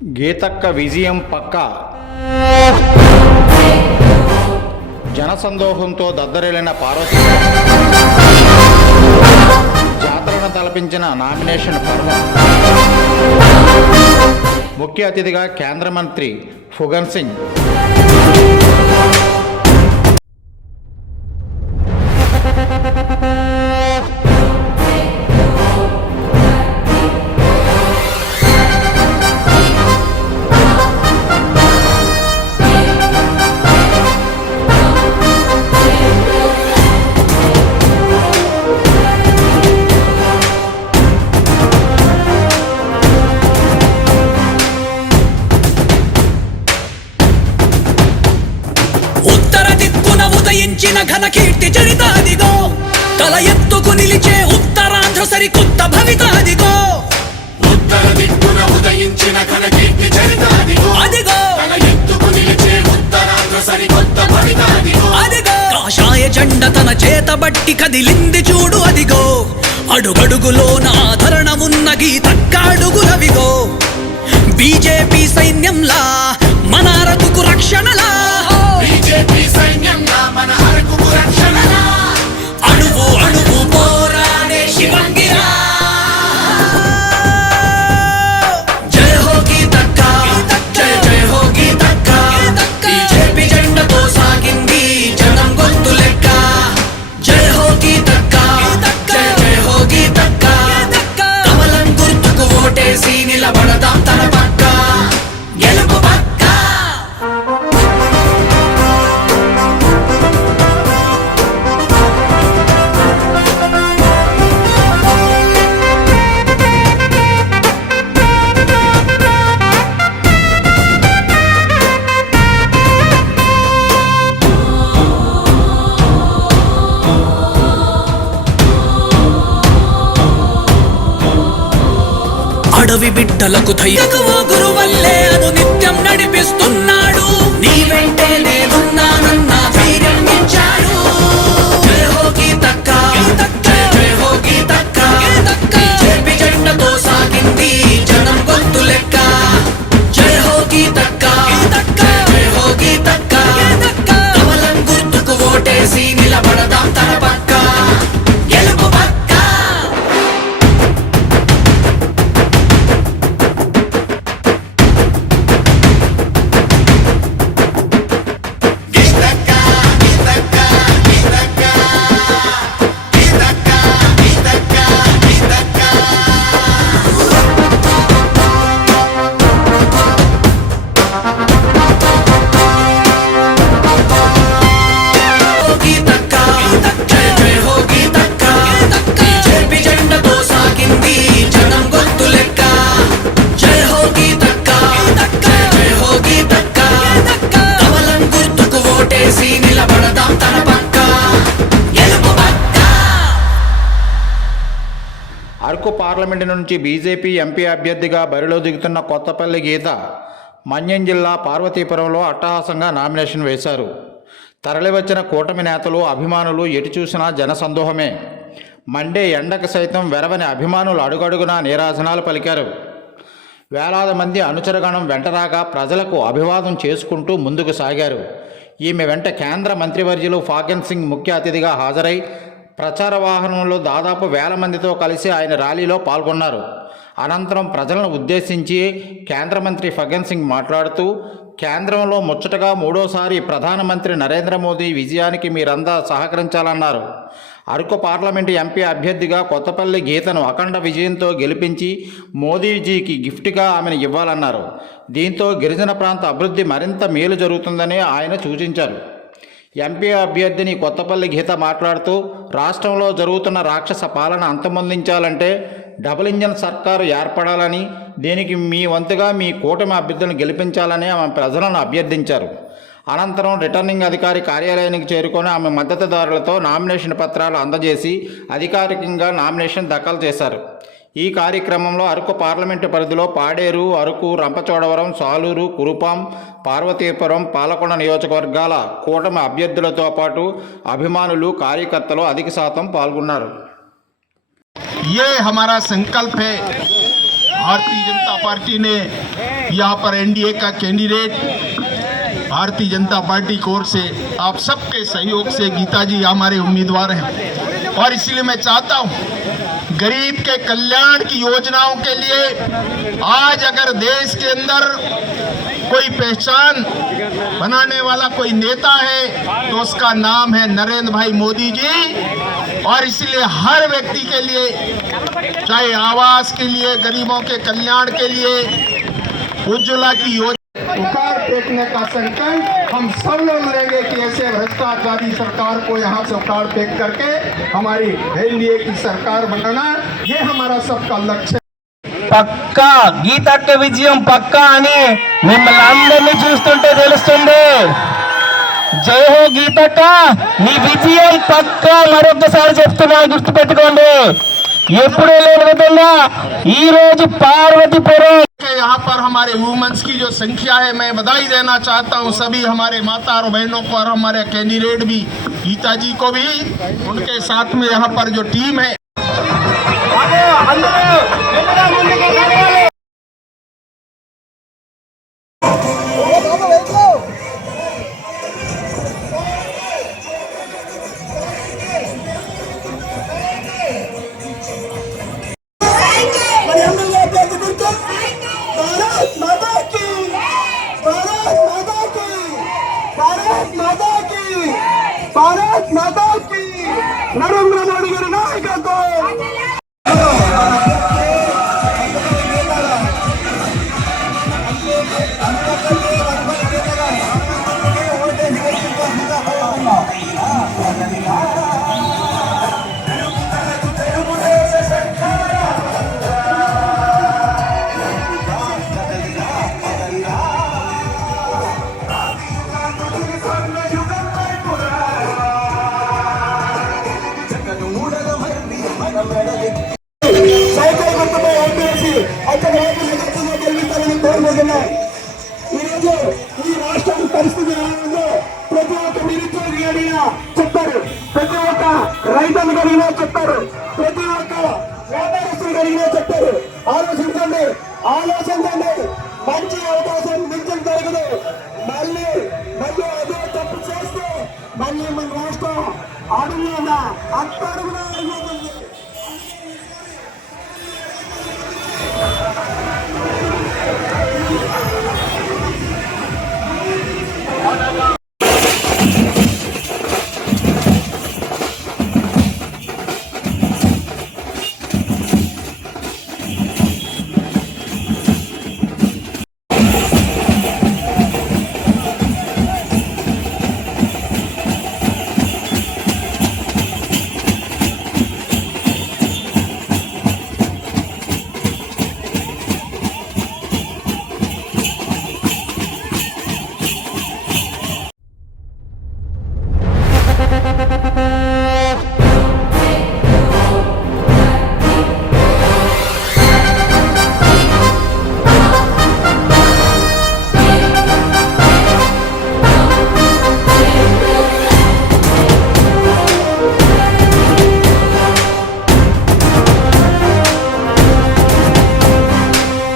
గీతక్క విజయం పక్కా. జనసందోహంతో దద్దరిల్లిన పార్వతి జాతరను తలపించిన నామినేషన్ పర్వం. ముఖ్య అతిథిగా కేంద్ర మంత్రి ఫుగన్ సింగ్. ఉదయించిన ఘన కీర్తి చరితాదిగో, తల ఎత్తుకు నిలిచే ఉత్తరాంధ్ర సరికొత్త భవితాదిగో. ఉత్తర దిక్కున ఉదయించిన ఘన కీర్తి చరితాదిగో, అదిగో తల ఎత్తుకు నిలిచే ఉత్తరాంధ్ర సరికొత్త భవితాదిగో. అదిగో కాషాయ జెండ తన చేతబట్టి కదిలింది చూడు అదిగో. అడుగడుగులోన ఆధరణ ఉన్న గీతక్కాడుగులవిగో. బీజేపీ సైన్యంలా మన అరకుకు రక్షణలా, బీజేపీ సైన్యంగా మన అరకుకు రక్షణలా, అణువు అణువు పోరాడే శివంగిరా. జయ హో గీతక్క, జయ జయ హో గీతక్క. బీజేపీ జెండతో సాగింది జనం గొంతు లెక్క. జయ హో గీతక్క, జయ జయ హో గీతక్క. కమలం గుర్తుకు ఓటేసి నిలబడదాం తన పక్క, గెలుపు పక్క. అడవి బిడ్డలకు ధైర్యకు ఓ గురువల్లే అను నిత్యం నడిపిస్తున్నాడు. నీ వెంటే నేనున్నానన్న ధైర్యం ఇచ్చాడు. జయ హో గీతక్క, జయ జయ హో గీతక్క. బీజేపీ జెండతో సాగింది జనం గొంతు లెక్క. జయ హో గీతక్క, జయ జయ హో గీతక్క. కమలం గుర్తుకు ఓటేసి నిలబడదాం తన పక్క, గెలుపు పక్క. గీతక్క, గీతక్క, గీతక్క, గీతక్క, గీతక్క, గీతక్క. హో గీతక్క, జయ జయ హో గీతక్క. బీజేపీ జెండతో సాగింది జనం గొంతు లెక్క. జయ హో గీతక్క, జయ జయ హో గీతక్క. కమలం గుర్తుకు ఓటేసి నిలబడదాం తన పక్క, గెలుపు పక్క. అరకు పార్లమెంటు నుంచి బీజేపీ ఎంపీ అభ్యర్థిగా బరిలో దిగుతున్న కొత్తపల్లి గీత మన్యం జిల్లా పార్వతీపురంలో అట్టహాసంగా నామినేషన్ వేశారు. తరలివచ్చిన కూటమి నేతలు, అభిమానులు ఎటు చూసినా జనసందోహమే. మండే ఎండకు సైతం వెరవని అభిమానులు అడుగడుగునా నీరాజనాలు పలికారు. వేలాది మంది అనుచరగణం వెంటరాగా ప్రజలకు అభివాదం చేసుకుంటూ ముందుకు సాగారు. ఈమె వెంట కేంద్ర మంత్రివర్యులు ఫాగన్ సింగ్ ముఖ్య అతిథిగా హాజరై ప్రచార వాహనంలో దాదాపు 1000 మందితో కలిసి ఆయన ర్యాలీలో పాల్గొన్నారు. అనంతరం ప్రజలను ఉద్దేశించి కేంద్ర మంత్రి ఫగన్ సింగ్ మాట్లాడుతూ, కేంద్రంలో ముచ్చటగా 3వసారి ప్రధానమంత్రి నరేంద్ర మోదీ విజయానికి మీరంతా సహకరించాలన్నారు. అరకు పార్లమెంటు ఎంపీ అభ్యర్థిగా కొత్తపల్లి గీతను అఖండ విజయంతో గెలిపించి మోదీజీకి గిఫ్ట్గా ఆమెను ఇవ్వాలన్నారు. దీంతో గిరిజన ప్రాంత అభివృద్ధి మరింత మేలు జరుగుతుందని ఆయన సూచించారు. ఎంపీ అభ్యర్థిని కొత్తపల్లి గీత మాట్లాడుతూ, రాష్ట్రంలో జరుగుతున్న రాక్షస పాలన అంతమొందించాలంటే డబుల్ ఇంజన్ సర్కారు ఏర్పడాలని, దీనికి మీ వంతుగా మీ కూటమి అభ్యర్థులను గెలిపించాలని ఆమె ప్రజలను అభ్యర్థించారు. అనంతరం రిటర్నింగ్ అధికారి కార్యాలయానికి చేరుకొని ఆమె మద్దతుదారులతో నామినేషన్ పత్రాలు అందజేసి అధికారికంగా నామినేషన్ దాఖలు చేశారు. ఈ కార్యక్రమంలో అరకు పార్లమెంటు పరిధిలో పాడేరు, అరకు, రంపచోడవరం, సాలూరు, కురుపాం, పార్వతీపురం, పాలకొండ నియోజకవర్గాల కూటమి అభ్యర్థులతో పాటు అభిమానులు, కార్యకర్తలు అధిక శాతం పాల్గొన్నారు. ये हमारा संकल्प है। भारतीय जनता पार्टी ने यहाँ पर एनडीए का कैंडिडेट भारतीय जनता पार्टी की ओर से आप सबके सहयोग से गीता जी हमारे उम्मीदवार हैं और इसलिए मैं चाहता हूं गरीब के कल्याण की योजनाओं के लिए आज अगर देश के अंदर कोई पहचान बनाने वाला कोई नेता है तो उसका नाम है नरेंद्र भाई मोदी जी। और इसलिए हर व्यक्ति के लिए चाहे आवास के लिए गरीबों के कल्याण के लिए उज्ज्वला की योजना उखाड़ फेंकने का संकल्प हम सब लोग लेंगे कि ऐसे भ्रष्टाचारी सरकार को यहाँ से उखाड़ फेंक करके हमारी एनडीए की सरकार बनाना ये हमारा सबका लक्ष्य है। పక్కా గీతక్క విజయం పక్కా అని మిమ్మల్ని అందరినీ చూస్తుంటే తెలుస్తుంది. జై హో గీతక్క, నీ విజయం పక్కా. మరొకసారి చెప్తున్నా, గుర్తుపెట్టుకోండి. ఎప్పుడూ లేని విధంగా ఈ రోజు పార్వతీపురం यहाँ पर हमारे वुमेन्स की जो संख्या है मैं बधाई देना चाहता हूँ सभी हमारे माता और बहनों को और हमारे कैंडिडेट भी गीता जी को भी उनके साथ में यहाँ पर जो टीम है भारत माता की नरेंद्र मोदी गारी नायकत्व సైకిల్ గుర్తుపై ఓటేసి అక్కడ గెలుస్తారని కోరుకుంటున్నాం. ఈరోజు ఈ రాష్ట్రం పరిస్థితి ఏమైందో ప్రతి ఒక్క నిరుద్యోగి అడిగినా చెప్తారు, ప్రతి ఒక్క రైతులకు అడిగినా చెప్తారు, ప్రతి ఒక్క వ్యాపారస్తులకు అడిగినా చెప్తారు. ఆలోచించండి, ఆలోచించండి. మంచి అవకాశం మించిన జరగదు. మళ్ళీ అదే తప్పు చేస్తే మళ్ళీ మన రాష్ట్రం అడుగున అట్టడుగున